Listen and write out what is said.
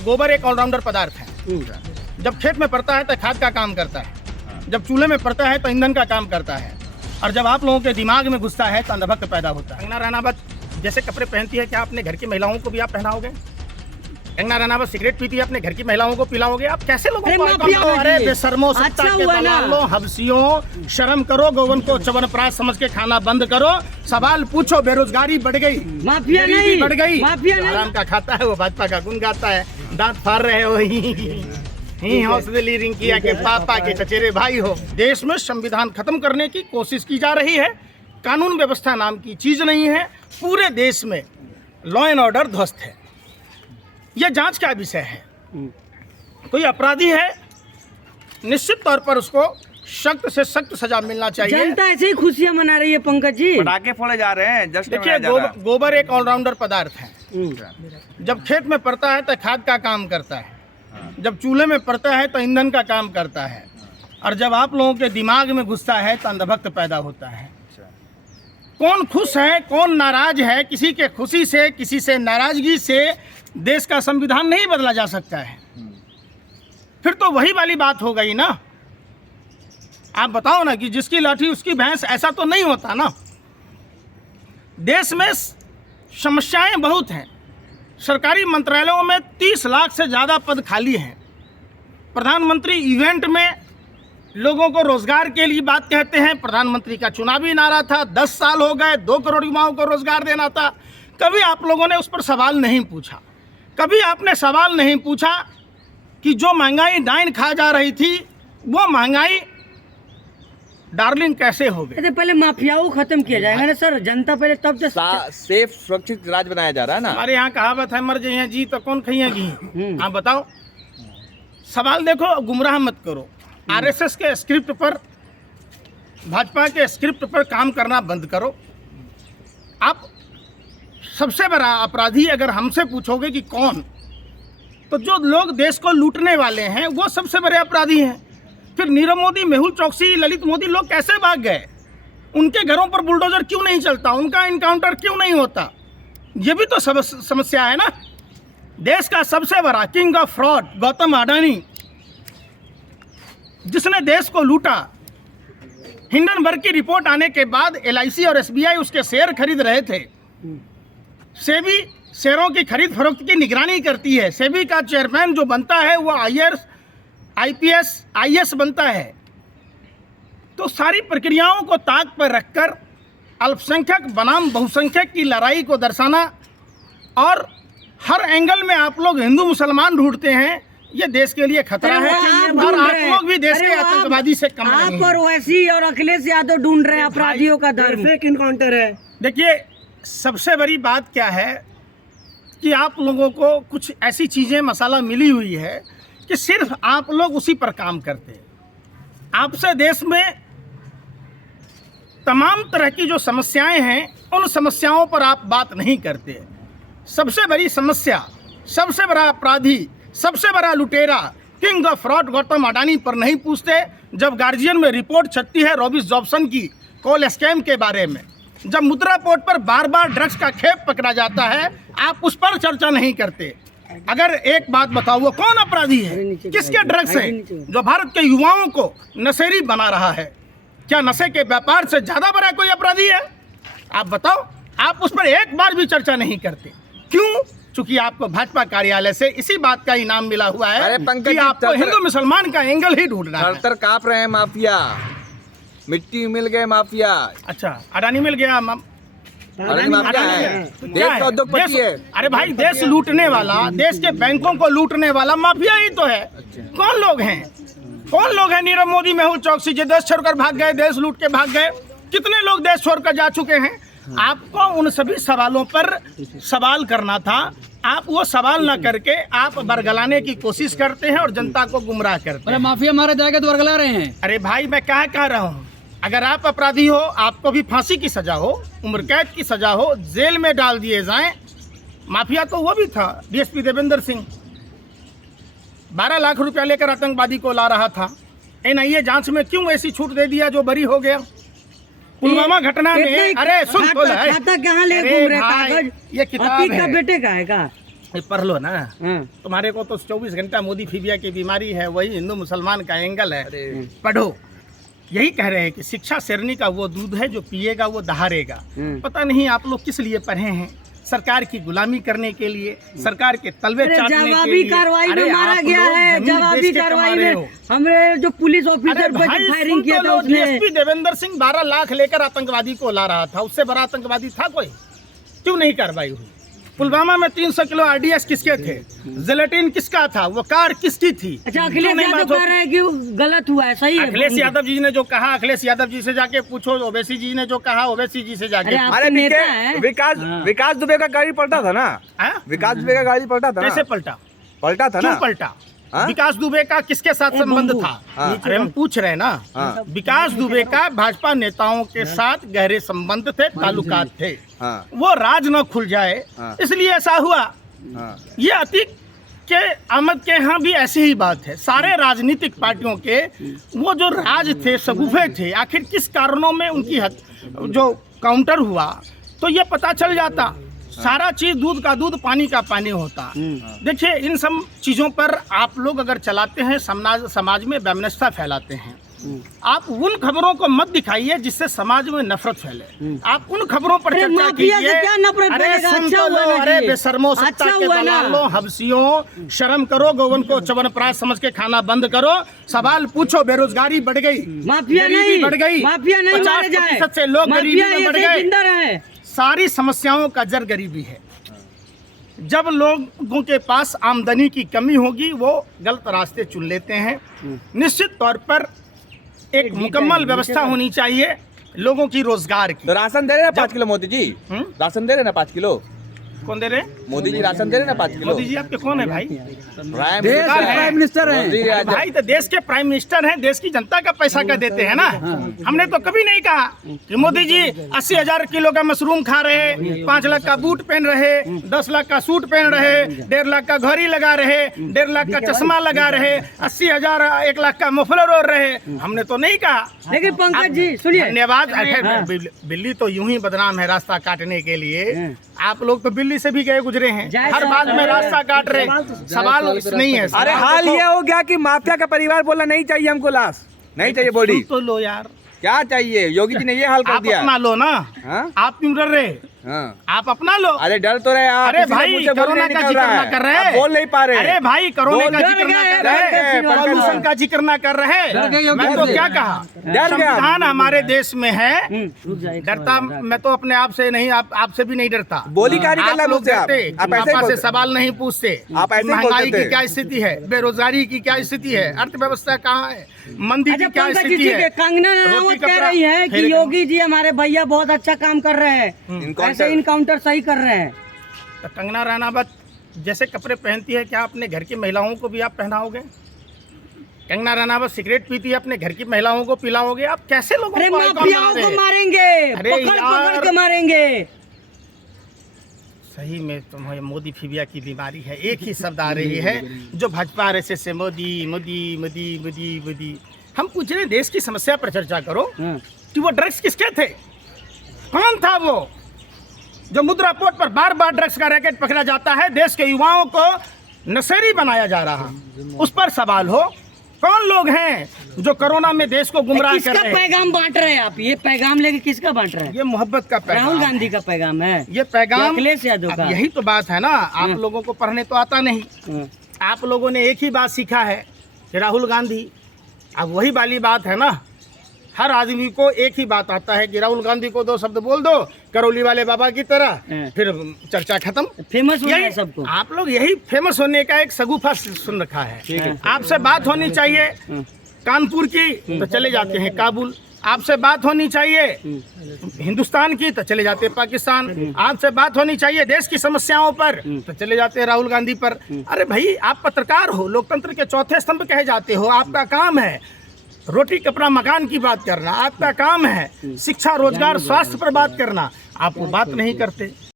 गोबर एक ऑलराउंडर पदार्थ है। जब खेत में पड़ता है तो खाद का काम करता है, जब चूल्हे में पड़ता है तो ईंधन का काम करता है, और जब आप लोगों के दिमाग में घुसता है तो अंधभक्त पैदा होता है। कंगना रनावत जैसे कपड़े पहनती है, क्या अपने घर की महिलाओं को भी आप पहनाओगे? कंगना रनावत सिगरेट पीती है, अपने घर की महिलाओं को पिलाओगे? आप कैसे लोगों को? अरे बेशर्मो, सत्ता के दलालों, हबसियों, शर्म करो, गोवन को च्यवनप्राश समझ के खाना बंद करो। सवाल पूछो, बेरोजगारी बढ़ गई, माफिया नहीं बढ़ गई, माफिया नहीं। आराम का खाता है वो, भाजपा का गुण गाता है, दांत फाड़ रहे हो ही हौसले रिंकिया के पापा के चचेरे भाई हो। देश में संविधान खत्म करने की कोशिश की जा रही है, कानून व्यवस्था नाम की चीज नहीं है, पूरे देश में लॉ एंड ऑर्डर ध्वस्त है। यह जांच का विषय है। कोई अपराधी है, निश्चित तौर पर उसको सख्त से सख्त सजा मिलना चाहिए। जनता ऐसे ही खुशियां मना रही है पंकज जी, पटाखे फोड़े जा रहे हैं। जस्ट देखिए, गोबर एक ऑलराउंडर पदार्थ है। जब खेत में पड़ता है तो खाद का काम करता है, जब चूल्हे में पड़ता है तो ईंधन का काम करता है, और जब आप लोगों के दिमाग में घुसता है तो अंधभक्त पैदा होता है। कौन खुश है, कौन नाराज है? किसी के खुशी से, किसी से नाराजगी से देश का संविधान नहीं बदला जा सकता है। फिर तो वही वाली बात हो गई ना। आप बताओ ना कि जिसकी लाठी उसकी भैंस, ऐसा तो नहीं होता ना। देश में समस्याएं बहुत हैं। सरकारी मंत्रालयों में 30 लाख से ज़्यादा पद खाली हैं। प्रधानमंत्री इवेंट में लोगों को रोजगार के लिए बात कहते हैं। प्रधानमंत्री का चुनावी नारा था, 10 साल हो गए, 2 करोड़ युवाओं को रोजगार देना था। कभी आप लोगों ने उस पर सवाल नहीं पूछा। कभी आपने सवाल नहीं पूछा कि जो महंगाई डाइन खा जा रही थी, वो महंगाई डार्लिंग कैसे हो गई? पहले माफियाओं को खत्म किया जाएगा ना सर, जनता पहले, तब तो सेफ सुरक्षित राज्य बनाया जा रहा है ना। हमारे यहाँ कहावत है, मर जाइए जी तो कौन खाइए घी। आप बताओ, सवाल देखो, गुमराह मत करो। आरएसएस के स्क्रिप्ट पर, भाजपा के स्क्रिप्ट पर काम करना बंद करो। आप सबसे बड़ा अपराधी अगर हमसे पूछोगे कि कौन, तो जो लोग देश को लूटने वाले हैं वो सबसे बड़े अपराधी हैं। फिर नीरव मोदी, मेहुल चौकसी, ललित मोदी लोग कैसे भाग गए? उनके घरों पर बुलडोजर क्यों नहीं चलता? उनका इनकाउंटर क्यों नहीं होता? ये भी तो समस्या है ना। देश का सबसे बड़ा king of fraud Gautam Adani, जिसने देश को लूटा, हिंडनबर्ग की रिपोर्ट आने के बाद एलआईसी और एसबीआई उसके शेयर खरीद रहे थे। सेबी शेयरों की खरीद फरोख्त की निगरानी करती है। सेबी का चेयरमैन जो बनता है वो आईएएस बनता है। तो सारी प्रक्रियाओं को ताक पर रखकर अल्पसंख्यक बनाम बहुसंख्यक की लड़ाई को दर्शाना, और हर एंगल में आप लोग हिंदू मुसलमान ढूंढते हैं, ये देश के लिए खतरा है। और आप लोग भी देश के आतंकवादी से कम नहीं हैं। और वैसी और अखिलेश यादव ढूंढ रहे हैं अपराधियों का धर्म। फेक इनकाउंटर है। देखिए, सबसे बड़ी बात क्या है कि आप लोगों को कुछ ऐसी चीज़ें मसाला मिली हुई है कि सिर्फ आप लोग उसी पर काम करते हैं। आपसे देश में तमाम तरह की जो समस्याएं हैं, उन समस्याओं पर आप बात नहीं करते। सबसे बड़ी समस्या, सबसे बड़ा अपराधी, सबसे बड़ा लुटेरा, king of fraud Gautam Adani पर नहीं पूछते। जब गार्जियन में रिपोर्ट छपती है रॉबिस जॉब्सन की कॉल स्कैम के बारे में, जब मुद्रा पोर्ट पर बार बार ड्रग्स का खेप पकड़ा जाता है, आप उस पर चर्चा नहीं करते। अगर एक बात बताओ, वो कौन अपराधी है? किसके ड्रग्स है जो भारत के युवाओं को नशेड़ी बना रहा है? क्या नशे के व्यापार से ज्यादा बड़ा कोई अपराधी है? आप बताओ। आप उस पर एक बार भी चर्चा नहीं करते। क्यों? चूंकि आपको भाजपा कार्यालय से इसी बात का इनाम मिला हुआ है कि आपको हिंदू मुसलमान का एंगल ही ढूंढना है। थर-थर कांप रहे हैं माफिया, मिट्टी मिल गए माफिया। अच्छा, अडानी मिल गया। अडानी माफिया है, देश का उद्योगपति है। अरे भाई, देश लूटने वाला, देश के बैंकों को लूटने वाला माफिया ही तो है। कौन लोग हैं? कौन लोग हैं? नीरव मोदी, मेहुल चौकसी जो देश छोड़कर भाग गए, देश लूट के भाग गए। कितने लोग देश छोड़कर जा चुके हैं? आपको उन सभी सवालों पर सवाल करना था। आप वो सवाल ना करके आप बरगलाने की कोशिश करते हैं और जनता को गुमराह करते हैं। माफिया मारे जाएगा तो बरगला रहे हैं। अरे भाई, मैं क्या कह रहा हूँ, अगर आप अपराधी हो, आपको भी फांसी की सजा हो, उम्र कैद की सजा हो, जेल में डाल दिए जाएं। माफिया तो वो भी था, डीएसपी देवेंद्र सिंह 12 लाख रुपया लेकर आतंकवादी को ला रहा था। एनआईए जांच में क्यों ऐसी छूट दे दिया जो बरी हो गया? पुलवामा घटना में, अरे सुन, खाता कहाँ ले घूम रहे कागज? ये किताब है, बेटे का है का? ये पढ़ लो ना, तुम्हारे को तो 24 घंटा मोदी फीबिया की बीमारी है, वही हिंदू मुसलमान का एंगल है। पढ़ो, यही कह रहे हैं कि शिक्षा शेरनी का वो दूध है जो पिएगा वो दहाड़ेगा। पता नहीं आप लोग किस लिए पढ़े हैं, सरकार की गुलामी करने के लिए, सरकार के तलवे चाटने के लिए। जवाबी कार्रवाई में मारा गया है, जवाबी कार्रवाई में हमें जो पुलिस ऑफिसर पर फायरिंग किया था उसने। डीएसपी देवेंद्र सिंह 12 लाख लेकर आतंकवादी को ला रहा था, उससे बड़ा आतंकवादी था कोई? क्यों नहीं कार्रवाई हुई? पुलवामा में 300 किलो आरडीएक्स किसके थे? जिलेटिन किसका था? वो कार किसकी थी? अच्छा, अखिलेश यादव कह रहे हैं कि गलत हुआ है, सही है? अखिलेश यादव जी ने जो कहा, अखिलेश यादव जी से जाके पूछो, ओवैसी जी ने जो कहा, ओवैसी जी से जाके। अरे नेता है। विकास दुबे का गाड़ी पलटा था ना? विकास दुबे का गाड़ी पलटा था ना? कैसे पलटा? पलटा था ना? क्यों पलटा? विकास दुबे का किसके साथ संबंध था? अरे हम पूछ रहे हैं ना। विकास दुबे का भाजपा नेताओं के साथ गहरे संबंध थे, ताल्लुकात थे। वो राज न खुल जाए इसलिए ऐसा हुआ। ये अतीक के अहमद के यहाँ भी ऐसी ही बात है। सारे राजनीतिक पार्टियों के वो जो राज थे, शगुफे थे, आखिर किस कारणों में उनकी जो काउंटर हुआ तो ये पता चल जाता। सारा चीज दूध का दूध, पानी का पानी होता। देखिए, इन सब चीजों पर आप लोग अगर चलाते हैं, समाज में वैमनस्यता फैलाते हैं। आप उन खबरों को मत दिखाइए जिससे समाज में नफरत फैले। आप उन खबरों पर चर्चा कीजिए। अरे सुन तो लो, अरे बेशर्मो, सत्ता के दलालों, हबसियों, शर्म करो, गोवन को च्यवनप्राश समझ के खाना बंद करो। सवाल पूछो, बेरोजगारी बढ़ गई, माफिया नहीं बढ़ गई, माफिया नहीं, 50% से लोग गरीबी में बढ़ गए। सारी समस्याओं का जड़ गरीबी है। जब लोगों के पास आमदनी की कमी होगी वो गलत रास्ते चुन लेते हैं। निश्चित तौर पर एक मुकम्मल व्यवस्था होनी चाहिए लोगों की रोजगार की। तो राशन दे रहे हैं 5 किलो मोदी जी? राशन दे रहे ना 5 किलो? कौन दे रहे? मोदी जी राशन दे रहे ना 5 किलो? मोदी जी आपके कौन है भाई? प्राइम मिनिस्टर है भाई। तो देश के प्राइम मिनिस्टर हैं, देश की जनता का पैसा का देते हैं ना। हमने तो कभी नहीं कहा कि मोदी जी 80,000 किलो का मशरूम खा रहे, 5 लाख का बूट पहन रहे, 10 लाख का सूट पहन रहे, 1.5 लाख का घड़ी लगा रहे, 1.5 लाख का चश्मा लगा रहे, 80,000 1 लाख का मफलर ओढ़ रहे। हमने तो नहीं कहा। लेकिन पंकज जी सुनिए, धन्यवाद। बिल्ली तो यूं ही बदनाम है रास्ता काटने के लिए। आप लोग तो बिल्ली से भी गए गुजरे हैं, हर बात में रास्ता काट रहे। सवाल नहीं है। अरे हाल ये हो गया कि माफिया का परिवार बोला नहीं चाहिए हमको लाश, नहीं चाहिए बॉडी। तो लो यार, क्या चाहिए? योगी जी ने ये हाल कर दिया। आप अपना लो ना। आप क्यों डर रहे? आप अपना लो। अरे डर तो रहे आप। अरे भाई, कोरोना का जिक्र ना कर रहे हैं, बोल नहीं पा रहे। अरे भाई, कोरोना का जिक्र ना कर रहे, पॉल्यूशन का जिक्र ना कर रहे। मैं तो क्या कहा, संविधान हमारे देश में है। डरता मैं तो अपने आप से नहीं, आपसे भी नहीं डरता। बोली का आप लोग डरते, पापा से सवाल नहीं पूछते। महंगाई की क्या स्थिति है, बेरोजगारी की क्या स्थिति है, अर्थव्यवस्था कहाँ है, मंदी की क्या स्थिति है। कंगना रनावत कह रही है कि योगी जी हमारे भैया बहुत अच्छा काम कर रहे हैं, ऐसे इनकाउंटर सही कर रहे हैं। तो कंगना रनावत जैसे कपड़े पहनती है, क्या अपने घर की महिलाओं को भी आप पहनाओगे? कंगना रनावत सिगरेट पीती है, अपने घर की महिलाओं को पिलाओगे? आप कैसे लोगों को माफियाओं को मारेंगे, पकड़ के मारेंगे। सही में तुम्हें मोदी फीबिया की बीमारी है। एक ही शब्द आ रही है जो भाजपा RSS से मोदी मोदी मोदी मोदी मोदी। हम पूछ रहे देश की समस्या पर चर्चा करो कि वो ड्रग्स किसके थे, कौन था वो जो मुद्रा पोर्ट पर बार बार ड्रग्स का रैकेट पकड़ा जाता है, देश के युवाओं को नशेड़ी बनाया जा रहा, उस पर सवाल हो। कौन लोग हैं जो कोरोना में देश को गुमराह कर रहे हैं? पैगाम बांट रहे हैं आप, ये पैगाम लेके किसका बांट रहे हैं? ये मोहब्बत का पैगाम, राहुल गांधी का पैगाम है ये पैगाम, अखिलेश यादव का। यही तो बात है ना, आप लोगों को पढ़ने तो आता नहीं। आप लोगों ने एक ही बात सीखा है कि राहुल गांधी। अब वही वाली बात है ना, हर आदमी को एक ही बात आता है कि राहुल गांधी को 2 शब्द बोल दो करौली वाले बाबा की तरह, फिर चर्चा खत्म। फेमस हो सबको। आप लोग यही फेमस होने का एक सगुफा सुन रखा है। आपसे बात होनी चाहिए कानपुर की तो चले जाते हैं काबुल, आपसे बात होनी चाहिए हिंदुस्तान की तो चले जाते हैं पाकिस्तान, आपसे बात होनी चाहिए देश की समस्याओं पर तो चले जाते हैं राहुल गांधी पर। अरे भाई, आप पत्रकार हो, लोकतंत्र के चौथे स्तंभ कहे जाते हो। आपका काम है रोटी कपड़ा मकान की बात करना, आपका काम है शिक्षा रोजगार स्वास्थ्य पर बात करना। आप वो बात नहीं करते।